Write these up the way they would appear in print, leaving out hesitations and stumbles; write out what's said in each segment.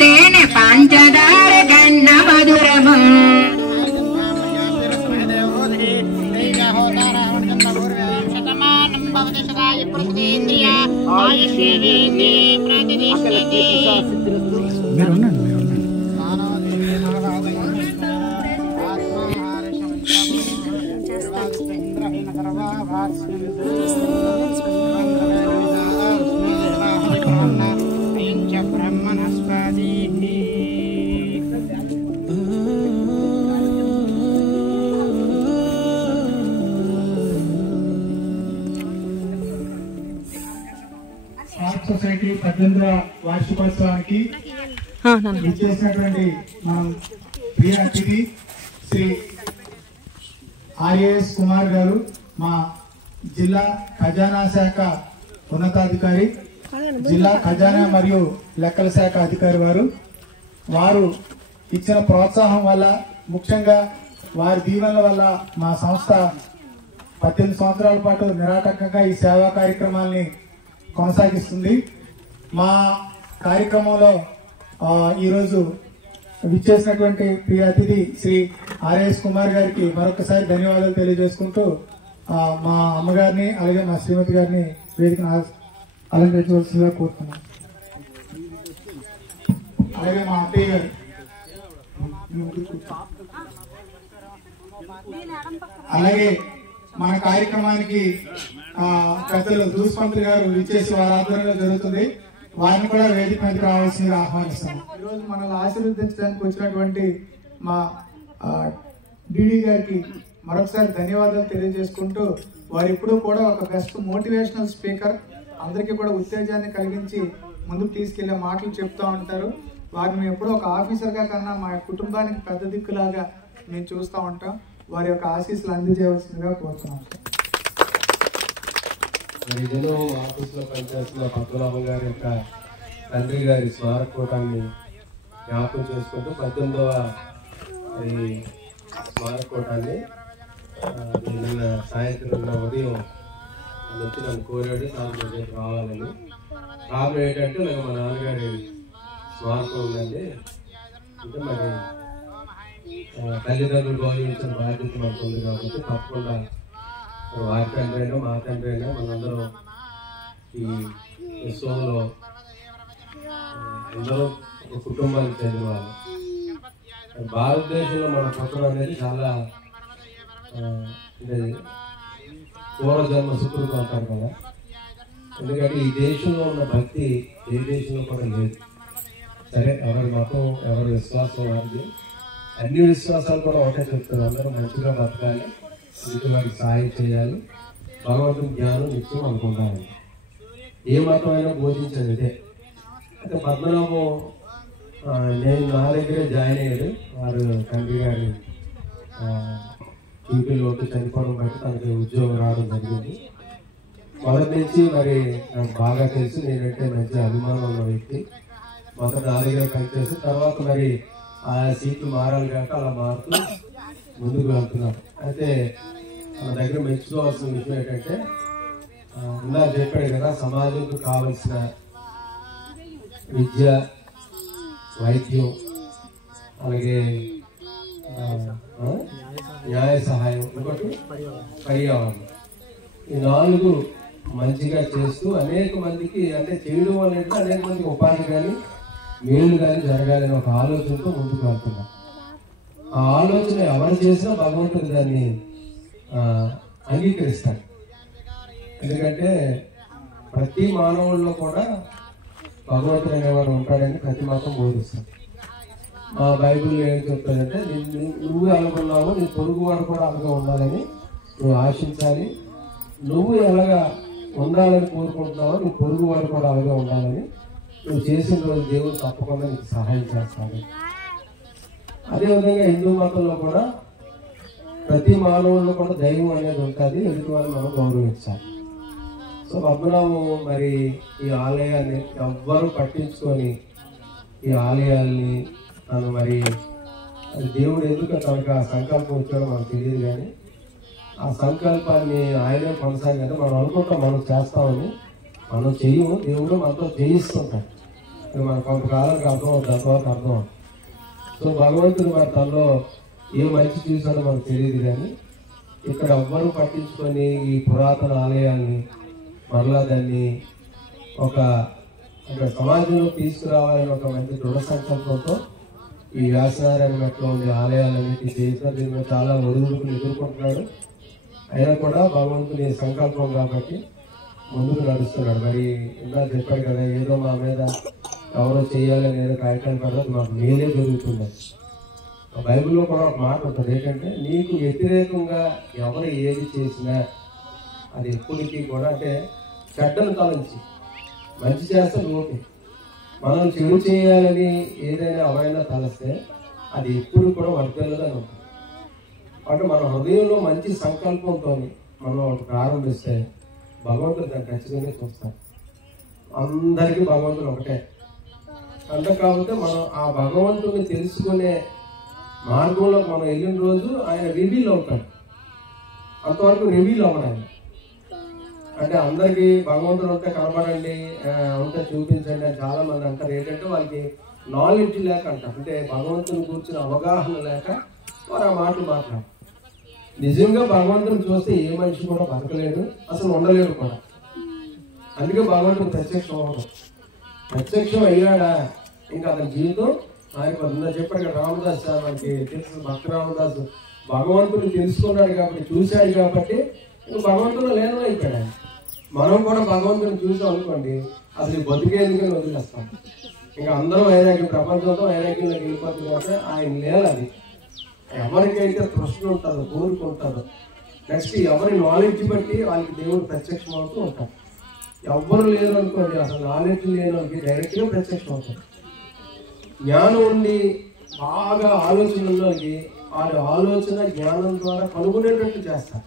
తేనె పంచదార కన్న మధురము సొసైటీ 18వ వార్షికోత్సవానికి ఇచ్చేసినటువంటి మనం ప్రియ అతిథి శ్రీ ఆర్ఎస్ కుమార్ గారు, మా జిల్లా ఖజానా శాఖ ఉన్నతాధికారి, జిల్లా ఖజానా మరియు లెక్కల శాఖ అధికారి వారు ఇచ్చిన ప్రోత్సాహం వల్ల, ముఖ్యంగా వారి దీవెనల వల్ల మా సంస్థ 18 సంవత్సరాల పాటు నిరాటంకంగా ఈ సేవా కార్యక్రమాల్ని కొనసాగిస్తుంది. మా కార్యక్రమంలో ఈరోజు విచ్చేసినటువంటి ప్రియ అతిథి శ్రీ ఆర్ఎస్ కుమార్ గారికి మరొకసారి ధన్యవాదాలు తెలియజేసుకుంటూ మా అమ్మగారిని అలాగే మా శ్రీమతి గారిని వేదికను అలంకరించవలసిందిగా కోరుతున్నాం. అలాగే మా అత్తయ్య గారు, అలాగే మన కార్యక్రమానికి పెద్దలు దూస్పంతులు గారు విచ్చేసి వారి ఆధ్వర్యంలో జరుగుతుంది. వారిని కూడా వేదిక మీదకి రావాల్సిందిగా ఆహ్వానిస్తాం. ఈరోజు మనల్ని ఆశీర్వదించడానికి వచ్చినటువంటి మా డిడి గారికి మరొకసారి ధన్యవాదాలు తెలియజేసుకుంటూ, వారు ఎప్పుడూ కూడా ఒక బెస్ట్ మోటివేషనల్ స్పీకర్, అందరికీ కూడా ఉత్తేజాన్ని కలిగించి ముందుకు తీసుకెళ్లే మాటలు చెప్తూ ఉంటారు. వారిని మేము ఎప్పుడూ ఒక ఆఫీసర్గా కన్నా మా కుటుంబానికి పెద్ద దిక్కులాగా మేము చూస్తూ ఉంటాం. వారి యొక్క ఆశీస్సులు అందజేయవలసిందిగా కోరుతున్నాం. ఆఫీసులో పనిచేస్తున్న పద్మనాభం గారి యొక్క తండ్రి గారి స్మారకోటాన్ని జ్ఞాపకం చేసుకుంటూ 18వ స్మారకోటాన్ని నిన్న సాయంత్రం ఉదయం వచ్చి నన్ను కోరాడు, సాయంత్రం రేపు రావాలని. ప్రాబ్లం ఏంటంటే నాకు మా నాన్నగారి స్మారకం ఉందండి, అంటే మరి తల్లిదండ్రులు గౌరవించిన బాధ్యత మనకు ఉంది కాబట్టి తప్పకుండా వారి తండ్రి అయినా మా తండ్రి అయినా మనందరం ఈ విశ్వంలో అందరూ ఒక కుటుంబానికి చెందిన వాళ్ళు. భారతదేశంలో మన పుట్టడం అనేది చాలా పూర్వజన్మ సుకృతం అంటారు కదా. ఎందుకంటే ఈ దేశంలో ఉన్న భక్తి ఏ దేశంలో కూడా లేదు. సరే, ఎవరి మతం ఎవరి విశ్వాసం వారిది, అన్ని విశ్వాసాలు కూడా ఒకటే చెప్తారు, అందరూ మంచిగా బతకాలి, ఇంటి వారికి సహాయం చేయాలి, భగవంతుని జ్ఞానం నిత్యం అనుకుంటాను. ఏ మతం అయినా బోధించేది ఇదే. అయితే పద్మనాభం నేను నా దగ్గరే జాయిన్ అయ్యాడు. వారు తండ్రి గారి టీపీలోకి చనిపోవడం బట్టి తనకి ఉద్యోగం రావడం జరిగింది. మొదటి నుంచి మరి నాకు బాగా తెలుసు, నేనంటే మంచి అభిమానం ఉన్న వ్యక్తి. మొదట నా దగ్గర పనిచేసి తర్వాత మరి ఆ సీట్లు మారాలి కాక అలా మారుతూ ముందుకు వెళ్తున్నాను. అయితే మన దగ్గర మెచ్చుకోవాల్సిన విషయం ఏంటంటే, ఇందాక చెప్పాడు కదా, సమాజంకు కావలసిన విద్య, వైద్యం, అలాగే న్యాయ సహాయం, ఇంకోటి పర్యావరణం, ఈ 4 మంచిగా చేస్తూ అనేక మందికి, అంటే చేయడం అనేది అనేక మందికి ఉపాధి కానీ మేలు కానీ జరగాలని ఒక ఆలోచనతో ముందుకు వెళ్తున్నాం. ఆ ఆలోచన ఎవరు చేసినా భగవంతుడు దాన్ని అంగీకరిస్తాడు. ఎందుకంటే ప్రతి మానవుల్లో కూడా భగవంతుడు అనేవాడు ఉంటాడని ప్రతి మతం బోధిస్తాడు. మా బైబిల్లో ఏం చెప్తాడంటే, నువ్వు అనుకున్నావు నీ పొరుగు వాడు కూడా అలాగే ఉండాలని నువ్వు ఆశించాలి, నువ్వు ఎలాగా ఉండాలని కోరుకుంటున్నావో నీ పొరుగు వాడు కూడా అలాగే ఉండాలని నువ్వు చేసిన రోజు దేవుడు తప్పకుండా నీకు సహాయం చేస్తాడు. అదేవిధంగా హిందూ మతంలో కూడా ప్రతి మానవుల్లో కూడా దైవం అనేది ఉంటుంది, ఎదుటి వాళ్ళు మనం గౌరవించాలి. సో పద్మనాభం మరి ఈ ఆలయాన్ని ఎవ్వరూ పట్టించుకొని ఈ ఆలయాల్ని తను మరి దేవుడు ఎందుకు తనకు ఆ సంకల్పం వచ్చాడో మనకు తెలియదు, కానీ ఆ సంకల్పాన్ని ఆయనే కొనసాగానే మనం అనుకుంటాం మనం చేస్తామని, మనం చెయ్యము, దేవుడు మనతో చేయిస్తుంటాడు. మన కొంతకాలానికి అర్థం అవుతుంది, అంతవరకు అర్థం అవుతుంది. సో భగవంతుడు మరి తనలో ఏ మంచి చూసాడో మనకు తెలియదు, కానీ ఇక్కడ ఎవ్వరూ పట్టించుకొని ఈ పురాతన ఆలయాల్ని మరలా దాన్ని ఒక సమాజంలో తీసుకురావాలని ఒక మంచి దృఢ సంకల్పంతో ఈ వ్యాసనారాయణ మెట్లో ఉండే ఆలయాలన్నిటి చేసిన దీనిలో చాలా ఒడిదుడుకులు ఎదుర్కొంటున్నాడు. అయినా కూడా భగవంతుని సంకల్పం కాబట్టి ముందుకు నడుస్తున్నాడు. మరి ఇంకా చెప్పాడు కదా, ఏదో మా మీద ఎవరో చేయాలని ఏదో కార్యక్రమం పద్ధతి మాకు మేలే జరుగుతుంది. బైబిల్లో కూడా ఒక మాట ఉంటుంది, ఏంటంటే నీకు వ్యతిరేకంగా ఎవరు ఏది చేసినా అది ఎప్పటికీ కూడా, అంటే చెడ్డను తలంచి మంచి చేస్తే ఓకే, మనం చెడు చేయాలని ఏదైనా ఎవరైనా తలస్తే అది ఎప్పుడు కూడా వర్తిల్లదని ఉంటుంది. అంటే మన హృదయంలో మంచి సంకల్పంతో మనం ప్రారంభిస్తే భగవంతుడు దాన్ని ఖచ్చితంగా చూస్తాం. అందరికీ భగవంతుడు ఒకటే. అంతే కాబట్టి మనం ఆ భగవంతుడిని తెలుసుకునే మార్గంలో మనం వెళ్ళిన రోజు ఆయన రివీల్ అవుతాడు. అంతవరకు రివీల్ అవ్వడం అంటే అందరికీ భగవంతుడు ఉంటే కనపడండి, ఉంటే చూపించండి అని చాలా మంది అంటారు. ఏంటంటే వాళ్ళకి నాలెడ్జ్ లేక అంటారు, అంటే భగవంతుని కూర్చుని అవగాహన లేక వారు ఆ మాటలు మాట్లాడారు. నిజంగా భగవంతుని చూస్తే ఏ మనిషి కూడా బతకలేడు, అసలు ఉండలేడు కూడా. అందుకే భగవంతుడు ప్రత్యక్షం అవ్వడం. ప్రత్యక్షం అయ్యాడా ఇంకా అతని జీవితం మారిపోతుందా. చెప్పాడు కదా రామదాస్, మనకి తెలుసు భక్త రామదాసు భగవంతుని తెలుసుకున్నాడు కాబట్టి, చూశాడు కాబట్టి ఇంకా భగవంతుడు లేను అయిపోయాడు. మనం కూడా భగవంతుని చూసాం అనుకోండి, అసలు బతికేందుకని వదిలేస్తాం. ఇంకా అందరూ వైరాగ్యం, ప్రపంచంతో వైరాగ్యంలోకి వెళ్ళిపోతుంది కాబట్టి ఆయన లేదు. అది ఎవరికైతే ప్రశ్న ఉంటుందో, కోరిక ఉంటుందో, నెక్స్ట్ ఎవరి నాలెడ్జ్ బట్టి వాళ్ళకి దేవుడు ప్రత్యక్షం అవుతూ ఉంటారు. ఎవ్వరు లేరు అనుకోండి, అసలు నాలెడ్జ్ లేని వాళ్ళకి డైరెక్ట్గా ప్రత్యక్షం అవుతారు. జ్ఞానం ఉండి బాగా ఆలోచన ఉన్నోళ్ళకి వారి ఆలోచన జ్ఞానం ద్వారా కనుగొనేటట్టు చేస్తారు.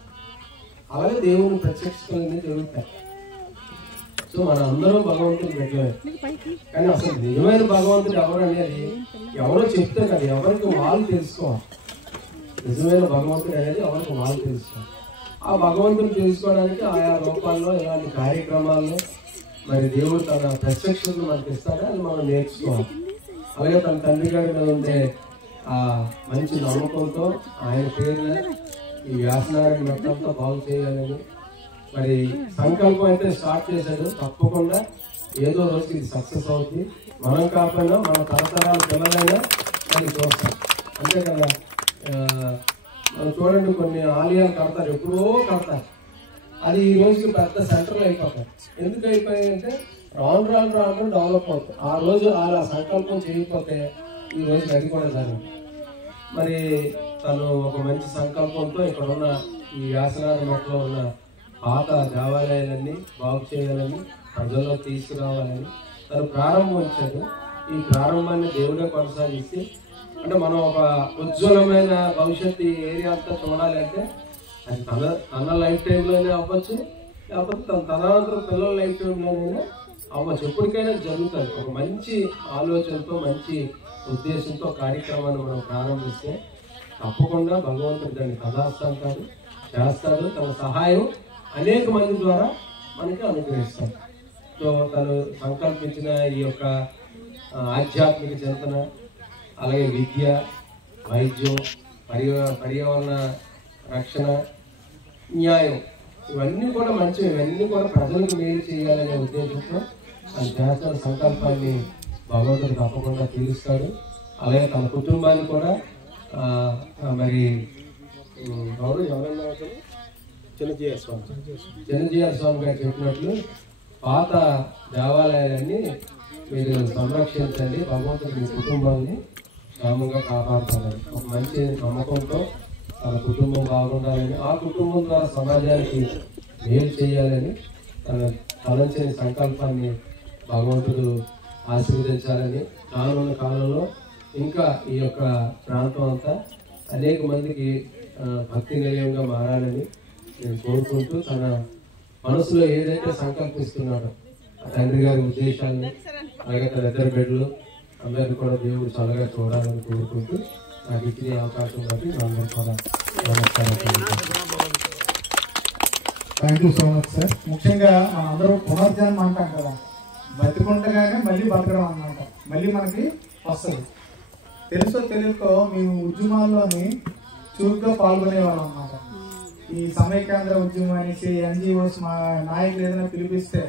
అలాగే దేవుని ప్రత్యక్షతలన్నీ జరుగుతాయి. సో మన అందరం భగవంతుని పెట్టలేదు, కానీ అసలు నిజమైన భగవంతుడు ఎవరు అనేది ఎవరో చెప్తే కదా, ఎవరికి వాళ్ళు తెలుసుకోవాలి. నిజమైన భగవంతుడు అనేది ఎవరికి వాళ్ళు తెలుసుకోవాలి. ఆ భగవంతుని తెలుసుకోవడానికి ఆయా రూపాల్లో ఇలాంటి కార్యక్రమాల్లో మరి దేవుడు తన ప్రత్యక్షతను మనకి ఇస్తాడో అది మనం నేర్చుకోవాలి. అలాగే తన తండ్రి గారి మీద ఉండే ఆ మంచి నమ్మకంతో ఆయన పేరున ఈ వ్యాసనారాయణ మెట్లంతా బాగు చేయాలని మరి సంకల్పం అయితే స్టార్ట్ చేశాడు. తప్పకుండా ఏదో రోజు ఇది సక్సెస్ అవుతుంది. మనం కాకపోయినా మన తరతరాల పిల్లలైనా అది చూస్తాం. అంతే కదా, మనం చూడండి కొన్ని ఆలయాలు కడతారు, ఎప్పుడో కడతారు, అది ఈ రోజుకి పెద్ద సెంటర్లు అయిపోతాయి. ఎందుకు అయిపోయాయంటే రాను రాను రాను డెవలప్ అవుతుంది. ఆ రోజు అలా సంకల్పం చేయకపోతే ఈ రోజు అది కూడా జరిగింది. మరి తను ఒక మంచి సంకల్పంతో ఇక్కడ ఉన్న ఈ వ్యాసనారాయణ మెట్లో ఉన్న పాత దేవాలయాలన్నీ బాగు చేయాలని, ప్రజల్లో తీసుకురావాలని తను ప్రారంభించాడు. ఈ ప్రారంభాన్ని దేవుడే కొనసాగిస్తే, అంటే మనం ఒక ఉజ్వలమైన భవిష్యత్తు ఈ ఏరియా అంతా చూడాలి అంటే అది తన లైఫ్ టైంలోనే అవ్వచ్చు, లేకపోతే తన తదనంతరం పిల్లల లైఫ్ టైంలోనైనా అవ్వచ్చు. ఎప్పటికైనా జరుగుతుంది. ఒక మంచి ఆలోచనతో, మంచి ఉద్దేశంతో కార్యక్రమాన్ని మనం ప్రారంభిస్తే తప్పకుండా భగవంతుడు దాన్ని కథాస్తాడు, చేస్తాడు. తన సహాయం అనేక మంది ద్వారా మనకి అనుగ్రహిస్తాడు. సో తను సంకల్పించిన ఈ యొక్క ఆధ్యాత్మిక చింతన, అలాగే విద్య, వైద్యం, పర్యావరణ రక్షణ, న్యాయం, ఇవన్నీ కూడా మంచివి. ఇవన్నీ కూడా ప్రజలకు మేలు చేయాలనే ఉద్దేశంతో తన చేస్తున్న సంకల్పాన్ని భగవంతుడు తప్పకుండా తీరుస్తాడు. అలాగే తన కుటుంబాన్ని కూడా మరి చిన్నజీఆర్ స్వామి గారు చెప్పినట్లు పాత దేవాలయాలన్నీ మీరు సంరక్షించండి, భగవంతుడు మీ కుటుంబాన్ని క్షేమంగా కాపాడుతారని ఒక మంచి నమ్మకంతో తన కుటుంబం బాగుండాలని, ఆ కుటుంబం ద్వారా సమాజానికి మేలు చేయాలని తన తలంచిన సంకల్పాన్ని భగవంతుడు ఆశీర్వదించాలని, రానున్న కాలంలో ఇంకా ఈ యొక్క ప్రాంతం అంతా అనేక మందికి భక్తి నిలయంగా మారాలని నేను కోరుకుంటూ, తన మనసులో ఏదైతే సంకల్పిస్తున్నాడో ఆ తండ్రి గారి ఉద్దేశాన్ని, అలాగే తన ఇద్దరు బిడ్డలు అందరినీ కూడా దేవుడు చల్లగా చూడాలని కోరుకుంటూ నాకు ఇచ్చిన అవకాశం బట్టి అందరూ కూడా నమస్కారం. Thank you so much sir. ముఖ్యంగా మనం అందరూ పునర్జన్మ అంటాం కదా, బతికుండగానే మళ్ళీ బతకడం అన్నమాట. మళ్ళీ మనకి వస్తుంది. తెలుసో తెలియకో మేము ఉద్యమాల్లోని చురుగ్గా పాల్గొనేవాళ్ళం అన్నమాట. ఈ సమైక్యాంధ్ర ఉద్యమం అనేసి ఎన్జిఓస్ మా నాయకులు ఏదైనా పిలిపిస్తే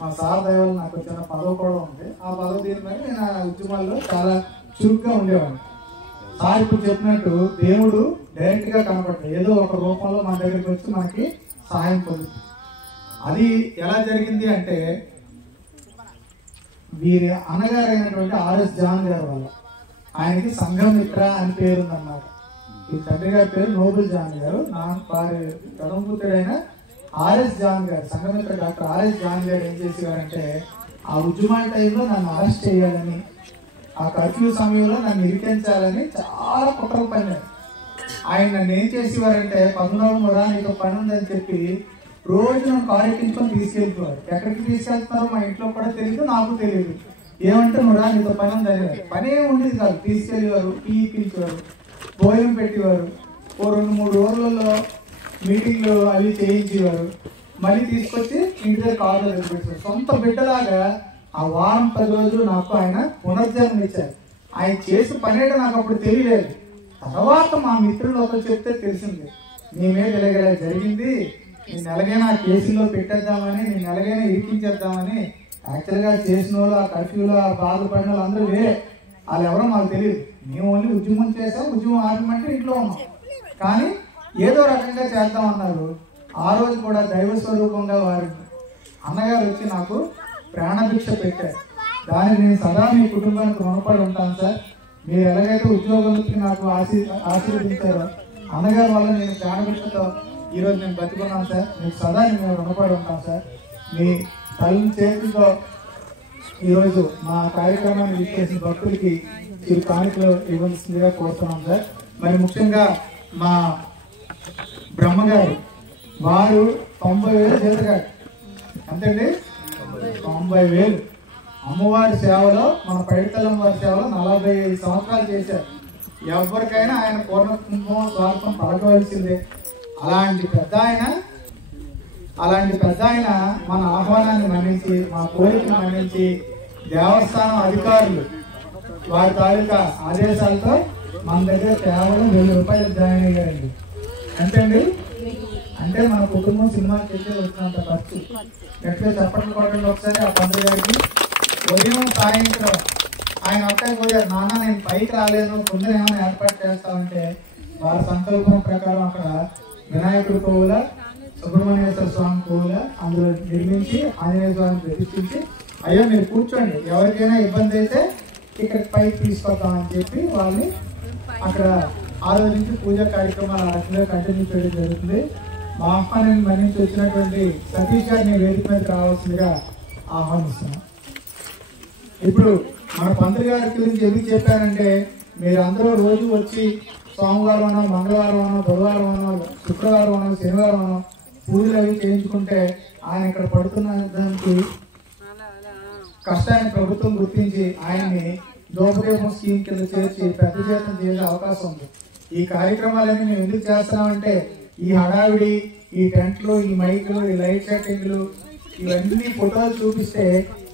మా సార్ దైవాలు నాకు చిన్న పదవి కూడా ఉంది. ఆ పదవి తీరుమని నేను ఆ ఉద్యమాల్లో చాలా చురుగ్గా ఉండేవాడిని. సార్ ఇప్పుడు చెప్పినట్టు దేవుడు డైరెక్ట్ గా కనపడతాడు, ఏదో ఒక రూపంలో మన దగ్గరికి వచ్చి మనకి సహాయం పొందుతుంది. అది ఎలా జరిగింది అంటే వీరి అన్నగారైనటువంటి ఆర్ఎస్ జాన్ గారి వల్ల. ఆయనకి సంఘమిత్ర అని పేరు ఉందన్నమాట. ఈ తండ్రి గారి పేరు నోబుల్ జాన్ గారు, నా వారి ధర్మపుత్రుడైన ఆర్ఎస్ జాన్ గారు, సంఘమిత్ర డాక్టర్ ఆర్ఎస్ జాన్ గారు ఏం చేసేవారంటే ఆ ఉద్యమాల టైంలో నన్ను అరెస్ట్ చేయాలని, ఆ కర్ఫ్యూ సమయంలో నన్ను ఇరికించాలని చాలా కుట్రలు పన్నారు. ఆయన నన్ను ఏం చేసేవారంటే 19 నీకు పని ఉందని చెప్పి రోజు నన్ను కారు ఎక్కించుకొని తీసుకెళ్తున్నారు. ఎక్కడికి తీసుకెళ్తున్నారో మా ఇంట్లో కూడా తెలియదు, నాకు తెలియదు. ఏమంటే నువ్వు నీతో పని ఉందని, పని ఏమి ఉండేది కాదు. తీసుకెళ్ళేవారు, టీ ఇప్పించేవారు, భోజనం పెట్టేవారు, ఓ 2-3 రోజులలో మీటింగ్లు అవి చేయించేవారు, మళ్ళీ తీసుకొచ్చి ఇంటి దగ్గర కారులో పెట్టేవారు. సొంత బిడ్డలాగా ఆ వారం 10 రోజులు నాకు ఆయన పునర్జన్మ ఇచ్చారు. ఆయన చేసే పని ఏంటో నాకు అప్పుడు తెలియలేదు. తర్వాత మా మిత్రులు ఒకరు చెప్తే తెలిసింది, నీ మీద ఇలాగ జరిగింది, నేను ఎలాగైనా కేసుల్లో పెట్టేద్దామని, నేను ఎలాగైనా ఇరికించేద్దామని. యాక్చువల్గా చేసిన వాళ్ళు, ఆ కర్ఫ్యూలో బాధపడిన వాళ్ళు అందరూ వేరే, వాళ్ళు ఎవరో మాకు తెలియదు. మేము ఓన్లీ ఉద్యమం చేసాం, ఉద్యమం ఆపమంటే ఇంట్లో ఉన్నాం. కానీ ఏదో రకంగా చేద్దామన్నారు. ఆ రోజు కూడా దైవ స్వరూపంగా వారి అన్నగారు వచ్చి నాకు ప్రాణభిక్ష పెట్టారు. దానికి నేను సదా మీ కుటుంబానికి రుణపడి ఉంటాను సార్. మీరు ఎలాగైతే ఉద్యోగానికి నాకు ఆశీర్వదించారో అన్నగారి వల్ల నేను ప్రాణభిక్షతో ఈరోజు నేను బతుకున్నాను సార్. మీకు సదా నేను రుణపడి ఉంటాను సార్. మీ తల్లి చేతితో ఈరోజు మా కార్యక్రమాన్ని ఇచ్చేసిన భక్తులకి చిరు కానుకలు ఇవ్వాల్సిందిగా కోరుతున్నాం సార్. మరి ముఖ్యంగా మా బ్రహ్మగారు వారు 90,000 జీతగారు, అంతేండి 90,000. అమ్మవారి సేవలో, మన పైడితల్లం వారి సేవలో 45 సంవత్సరాలు చేశారు. ఎవరికైనా ఆయన పూర్ణ కుంభం స్వార్థం పలకవలసిందే. అలాంటి పెద్ద ఆయన మన ఆహ్వానాన్ని మన్నించి, మా కోరికను మన్నించి, దేవస్థానం అధికారులు వారి తాలూకా ఆదేశాలతో మన దగ్గర కేవలం 1000 రూపాయలు జాయిన్ అయ్యారండి. అంతేండి, అంటే మన కుటుంబం సినిమాకి వెళ్తే వచ్చినంత ఖర్చు. ఎట్లా చప్పట్లు కొట్టండి ఒకసారి ఆ పండుగ గారికి. ఉదయం సాయంత్రం ఆయన అక్కడికి పోయారు, నాన్న నేను పైకి రాలేను, కొందరు ఏమైనా ఏర్పాటు చేస్తామంటే వారి సంకల్పం ప్రకారం అక్కడ వినాయకుడి కోవుల, సుబ్రహ్మణ్యేశ్వర స్వామి కోవుల అందులో నిర్మించి ఆంజనేయ స్వామిని ప్రతిష్ఠించి, అయ్యో మీరు కూర్చోండి, ఎవరికైనా ఇబ్బంది అయితే ఇక్కడికి పైకి తీసుకొద్దామని చెప్పి వాళ్ళని అక్కడ ఆ రోజు నుంచి పూజా కార్యక్రమాలు అట్లా కంటిన్యూ చేయడం జరుగుతుంది. మా ఆహ్వానాన్ని మన్నించి వచ్చినటువంటి సతీష్ గారిని వేదిక మీదకి రావాల్సిందిగా ఆహ్వానిస్తున్నాం. ఇప్పుడు మన పంతులు గారి గురించి ఎందుకు చెప్పారంటే, మీరందరూ రోజు వచ్చి సోమవారం అనో, మంగళవారం అనో, బుధవారం అనో, శుక్రవారం అనో, శనివారం అనో పూజలు అవి చేయించుకుంటే ఆయన ఇక్కడ పడుతున్న దానికి కష్టాన్ని ప్రభుత్వం గుర్తించి ఆయన్ని దోపదేపం స్కీమ్ కింద చేర్చి పెద్ద జీతం చేసే అవకాశం ఉంది. ఈ కార్యక్రమాలన్నీ మేము ఎందుకు చేస్తున్నామంటే, ఈ హడావిడి, ఈ టెంట్లు, ఈ మైకులు, ఈ లైట్ సెట్టింగ్లు, ఇవన్నీ ఫోటోలు చూపిస్తే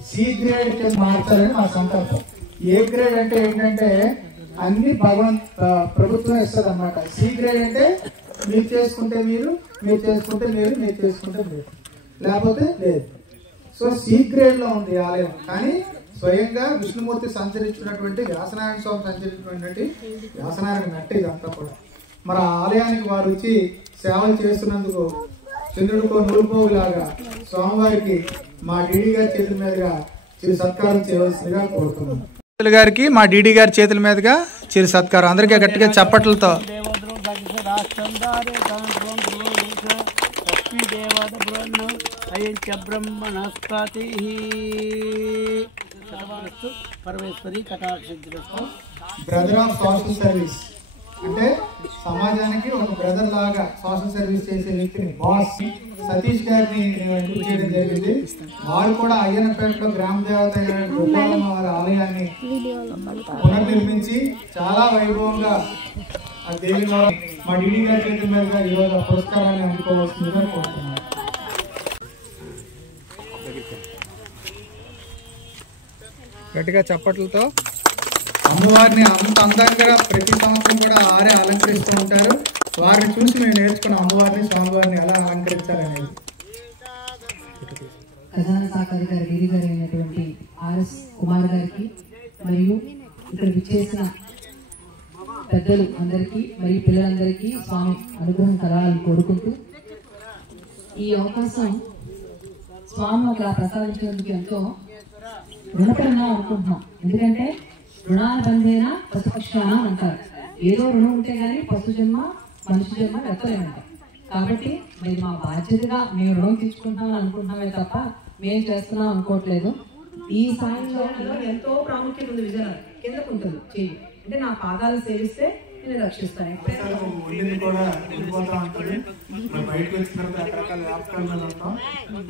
సి గ్రేడ్ కింద మార్చాలని మా సంకల్పం. ఏ గ్రేడ్ అంటే ఏంటంటే అన్ని ప్రభుత్వం ఇస్తుంది అన్నమాట. సి గ్రేడ్ అంటే మీరు చేసుకుంటే మీరు, మీరు చేసుకుంటే మీరు, మీరు చేసుకుంటే మీరు, లేకపోతే లేదు. సో సి గ్రేడ్ లో ఉంది ఆలయం. కానీ స్వయంగా విష్ణుమూర్తి సంచరించినటువంటి, వ్యాసనారాయణ స్వామి సంచరించినటువంటి వ్యాసనారాయణ నట్టు ఇదంతా కూడా. మరి ఆ ఆలయానికి వారు వచ్చి సేవలు చేస్తున్నందుకు చంద్రుడికో నురుపోగులాగా స్వామివారికి మా డీడీ గారి చేతుల మీదుగా చిరు సత్కారం చేయవలసిందిగా కోరుతున్నాం. గారికి మా డీడీ గారి చేతుల మీదుగా చిరు సత్కారం. అందరికీ గట్టిగా చప్పట్లతో. బ్రదర్ ఆఫ్ సోషల్ సర్వీస్ అంటే సమాజానికి ఒక బ్రదర్ లాగా సోషల్ సర్వీస్ చేసే వ్యక్తిని బాస్ సతీష్ గారిని ఎంపిక చేయడం జరిగింది. వారు కూడా అయ్యన్నపేటలో గ్రామ దేవత గోపాలమ్మ వారి ఆలయాన్ని పునర్నిర్మించి చాలా వైభవంగా ఆ దేవి మా డీడీ గారి చేతుల మీదుగా ఈరోజు ఆ పురస్కారాన్ని అందుకోవాల్సిందిగా కోరుతున్నాను. గట్టిగా చప్పట్లతో అమ్మవారిని అంత అందంగా ప్రతి సంవత్సరం కూడా ఆరే అలంకరిస్తూ ఉంటారు. వారిని చూసి మేము నేర్చుకున్న అమ్మవారిని స్వామివారిని ఎలా అలంకరించాలనేది. ఖజానా శాఖ అధికారి గిరి గారి అయినటువంటి ఆర్ఎస్ కుమార్ గారికి మరియు ఇక్కడ విచ్చేసిన పెద్దలు అందరికీ మరియు పిల్లలందరికీ స్వామి అనుగ్రహం కలగాలని కోరుకుంటూ ఈ అవకాశం స్వామి అక్కడ ప్రసాదించినందుకు ఎంతో రుణపడినా అనుకుంటున్నాం. ఎందుకంటే రుణాల బంధేన పశుపక్షాన అంటారు. ఏదో రుణం ఉంటే గానీ పశు జన్మ మనిషి జన్మ ఎత్తలేమంట. కాబట్టి మరి మా బాధ్యతగా మేము రుణం తీసుకుంటామని అనుకుంటున్నామే తప్ప మేము చేస్తున్నాం అనుకోవట్లేదు. ఈ సాయంలో ఎంతో ప్రాముఖ్యత ఉంది. విజయనగరం కిందకు ఉంటుంది చెయ్యి అంటే నా పాదాలు సేవిస్తే నేను రక్షిస్తాను. ఒళ్ళిని కూడా ఉండిపోతా ఉంటుంది. మరి బయటకు వచ్చిన తర్వాత రకరకాల వ్యాపకాల మీద ఉంటాం.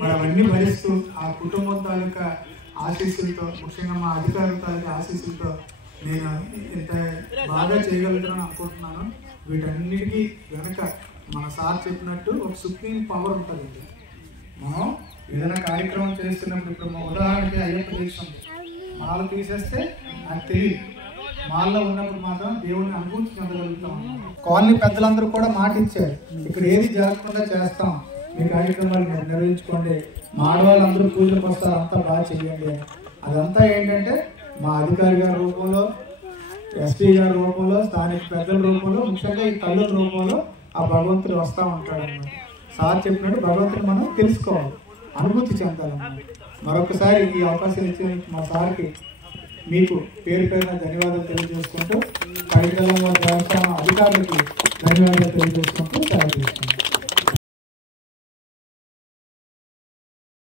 మరి అవన్నీ భరిస్తూ ఆ కుటుంబం తాలూకా ఆశీస్సులతో, ముఖ్యంగా మా అధికారుల తాలూకా ఆశీస్సులతో నేను ఇంత బాగా చేయగలుగుతానని అనుకుంటున్నాను. వీటన్నిటికీ వెనక మన సార్ చెప్పినట్టు ఒక సుప్రీం పవర్ ఉంటుంది. మనం ఏదైనా కార్యక్రమం చేస్తున్నప్పుడు ఇప్పుడు ఉదాహరణకి అయ్యప్ప దీక్ష ఉంది. మాలు తీసేస్తే నాకు తెలియదు, మాల్లో ఉన్నప్పుడు మాత్రం దేవుడిని అనుభూతి చెందగలుగుతాం. కాలనీ పెద్దలందరూ కూడా మాట ఇచ్చారు, ఇక్కడ ఏది జరగకుండా చేస్తాం, మీ కార్యక్రమాలు మీరు నిర్వహించుకోండి, మా ఆడవాళ్ళందరూ పూజలకు వస్తారు, అంతా బాగా చెయ్యండి. అదంతా ఏంటంటే మా అధికారి గారి రూపంలో, ఎస్పీ గారి రూపంలో, స్థానిక పెద్దల రూపంలో, ముఖ్యంగా ఈ తల్లుల రూపంలో ఆ భగవంతుడు వస్తూ ఉంటాడు అన్నమాట. సార్ చెప్పినట్టు భగవంతుడు మనం తెలుసుకోవాలి, అనుభూతి చెందాలన్నమాట. మరొకసారి ఈ అవకాశం ఇచ్చిన మా సార్కి మీకు పేరు పేరున ధన్యవాదాలు తెలియజేసుకుంటూ, కార్యక్రమం దేవస్థానం అధికారులకి ధన్యవాదాలు తెలియజేసుకుంటూ సెలవు తీసుకుంటాం.